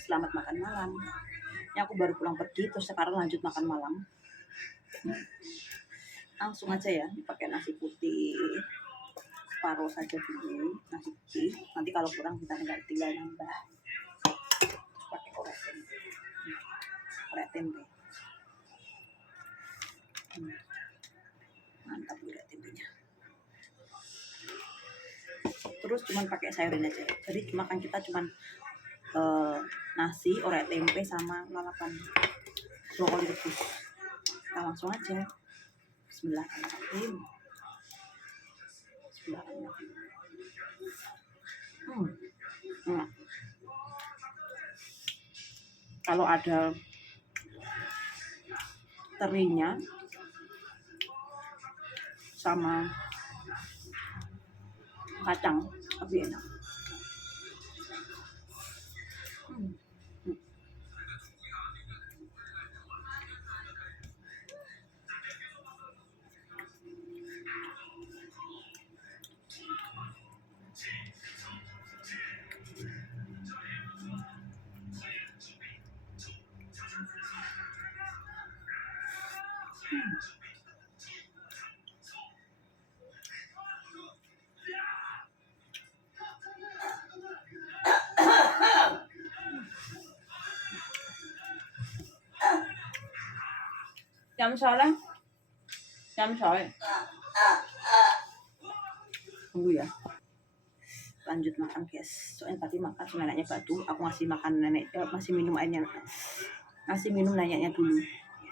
selamat makan malam. Ini aku baru pulang pergi, terus sekarang lanjut makan malam. Langsung aja ya, pakai nasi putih separuh saja dulu, nasi putih. Nanti kalau kurang kita tinggal nambah. Pakai orek tempe. Mantap orek tempenya. Terus cuman pakai sayurin aja. Jadi kita cuman nasi, orek tempe sama lalapan brokoli rebus. Kita langsung aja. Bismillahirrahmanirrahim. Kalau ada terinya sama kacang lebih enak. Jam sore. Tunggu ya. Lanjut makan guys. Soalnya tadi makan sama neneknya batu. Aku ngasih makan nenek, masih minum airnya. Ngasih minum neneknya dulu.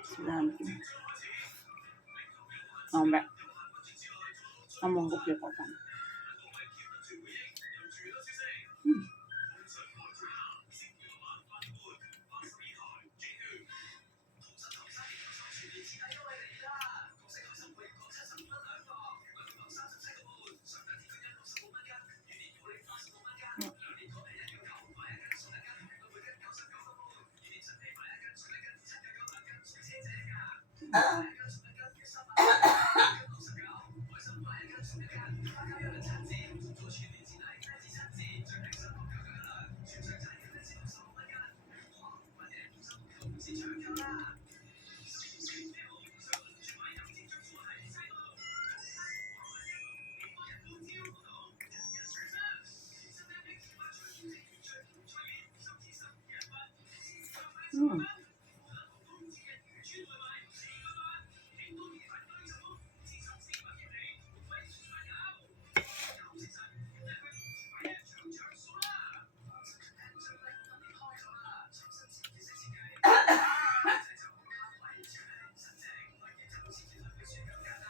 Bismillahirrahmanirrahim. Ngomong. Ngomong gue belepotan.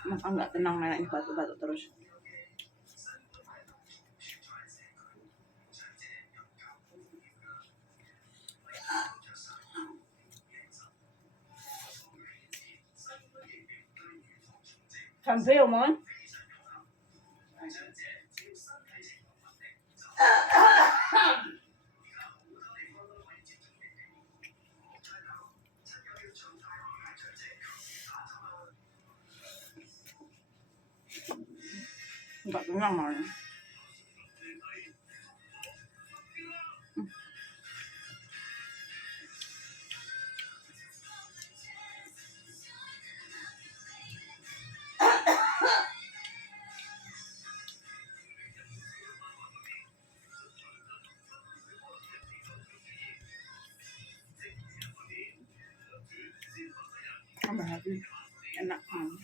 Maka nggak tenang neneknya batuk-batuk terus. Sampai omon. Enggak tenang malah. Tambah lagi enak banget.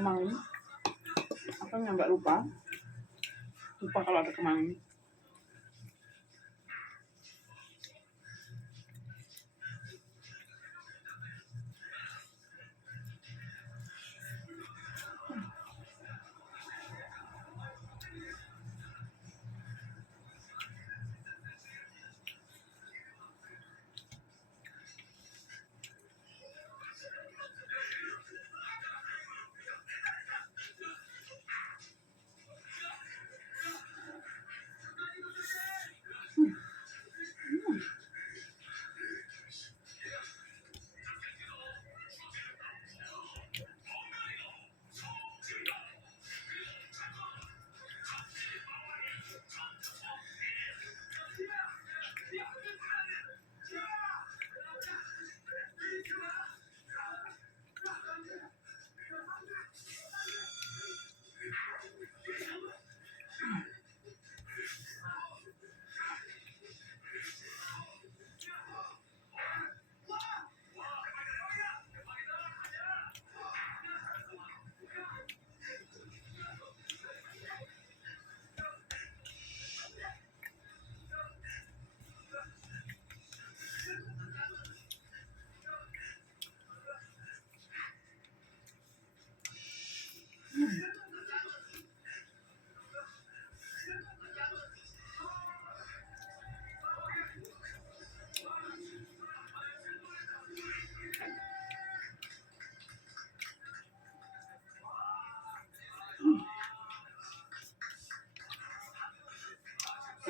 kemangi. Aku nggak lupa kalau ada kemangi.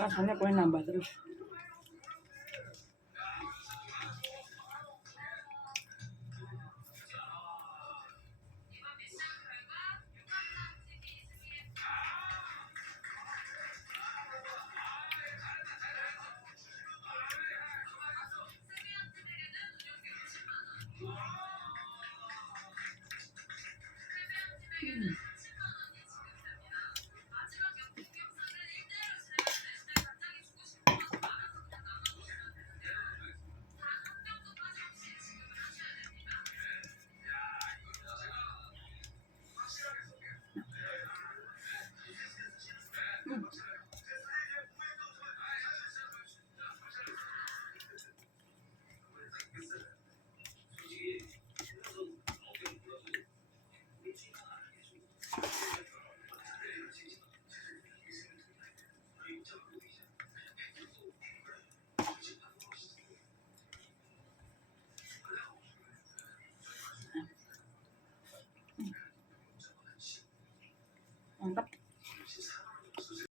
Rasanya boleh nambah terus. Mantap.